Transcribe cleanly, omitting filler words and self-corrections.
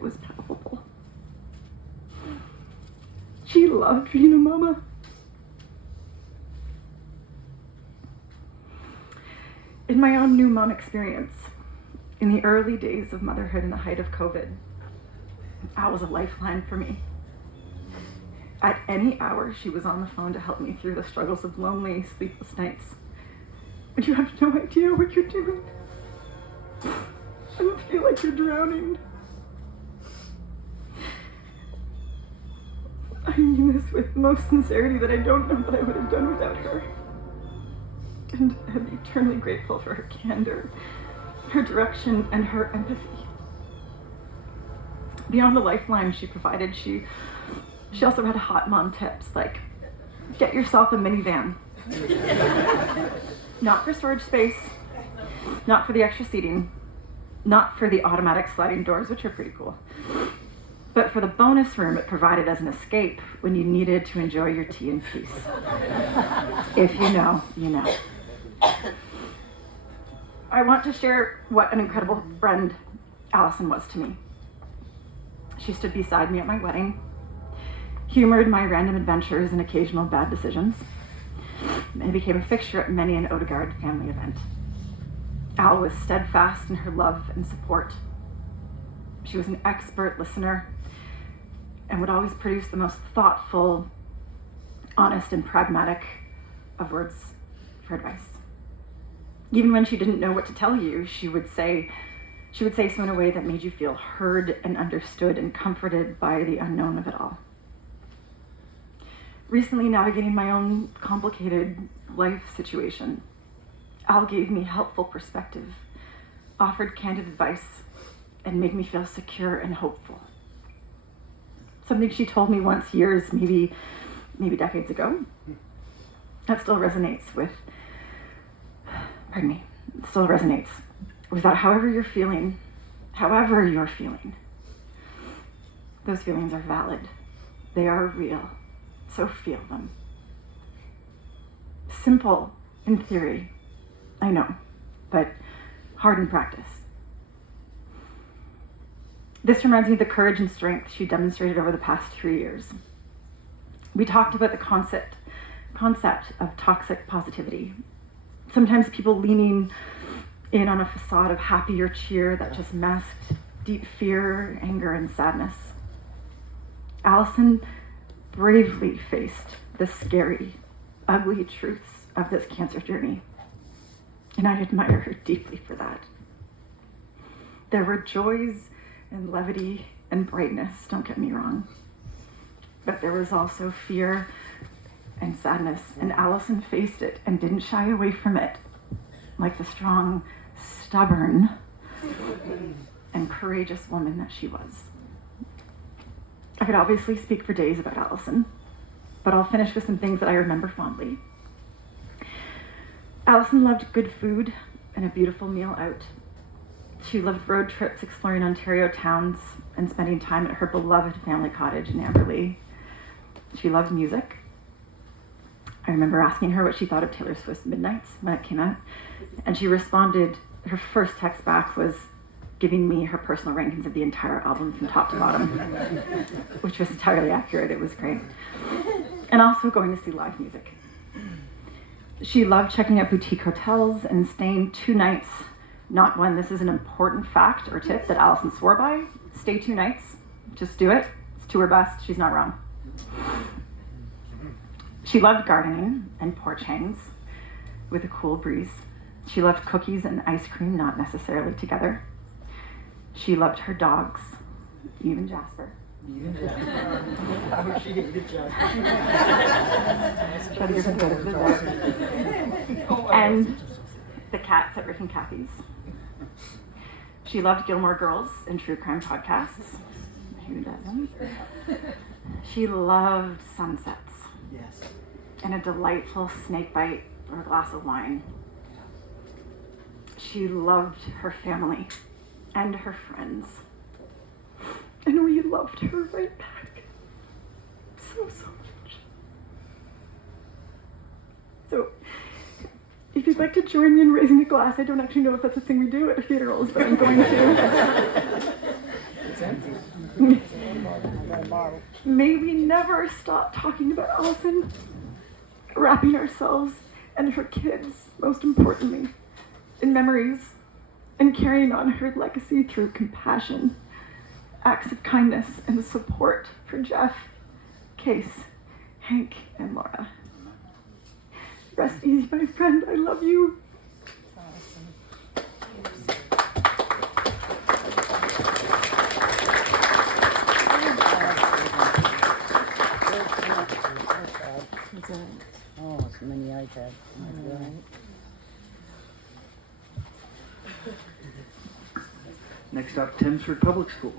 it was palpable. She loved being a mama. In my own new mom experience, in the early days of motherhood and the height of COVID, Al was a lifeline for me. At any hour, she was on the phone to help me through the struggles of lonely, sleepless nights. But you have no idea what you're doing. I don't feel like you're drowning. I mean this with most sincerity that I don't know what I would have done without her. And I'm eternally grateful for her candor, her direction, and her empathy. Beyond the lifeline she provided, she also had hot mom tips like, get yourself a minivan. Not for storage space, not for the extra seating, not for the automatic sliding doors, which are pretty cool, but for the bonus room it provided as an escape when you needed to enjoy your tea in peace. If you know, you know. I want to share what an incredible friend Allyson was to me. She stood beside me at my wedding, humored my random adventures and occasional bad decisions, and became a fixture at many an Odegaard family event. Al was steadfast in her love and support. She was an expert listener and would always produce the most thoughtful, honest, and pragmatic of words for advice. Even when she didn't know what to tell you, she would say so in a way that made you feel heard and understood and comforted by the unknown of it all. Recently, navigating my own complicated life situation, Al gave me helpful perspective, offered candid advice, and made me feel secure and hopeful. Something she told me once years, maybe decades ago, that still resonates with, was that however you're feeling, those feelings are valid. They are real, so feel them. Simple in theory, I know, but hard in practice. This reminds me of the courage and strength she demonstrated over the past 3 years. We talked about the concept of toxic positivity. Sometimes people leaning in on a facade of happy or cheer that just masked deep fear, anger, and sadness. Allyson bravely faced the scary, ugly truths of this cancer journey, and I admire her deeply for that. There were joys and levity and brightness, don't get me wrong, but there was also fear and sadness, and Allyson faced it and didn't shy away from it like the strong, stubborn, and courageous woman that she was. I could obviously speak for days about Allyson, but I'll finish with some things that I remember fondly. Allyson loved good food and a beautiful meal out. She loved road trips exploring Ontario towns and spending time at her beloved family cottage in Amberley. She loved music. I remember asking her what she thought of Taylor Swift's Midnights when it came out, and she responded, her first text back was giving me her personal rankings of the entire album from top to bottom, which was entirely accurate. It was great. And also going to see live music. She loved checking out boutique hotels and staying 2 nights, not one. This is an important fact or tip that Allyson swore by. Stay 2 nights. Just do it. It's to her best. She's not wrong. She loved gardening and porch hangs with a cool breeze. She loved cookies and ice cream, not necessarily together. She loved her dogs, even Jasper. How she hated Jasper. And the cats at Rick and Kathy's. She loved Gilmore Girls and true crime podcasts. Who doesn't? She loved sunsets. Yes. And a delightful snake bite or a glass of wine. She loved her family and her friends. And we loved her right back. So much. So, if you'd like to join me in raising a glass, I don't actually know if that's a thing we do at funerals, but I'm going to. It's empty. I got a bottle. May we never stop talking about Allyson, wrapping ourselves and her kids, most importantly, in memories, and carrying on her legacy through compassion, acts of kindness, and support for Jeff, Case, Hank, and Laura. Rest easy, my friend. I love you. Oh, it's mini iPad. Oh, my God. Next up, Thamesford Public School.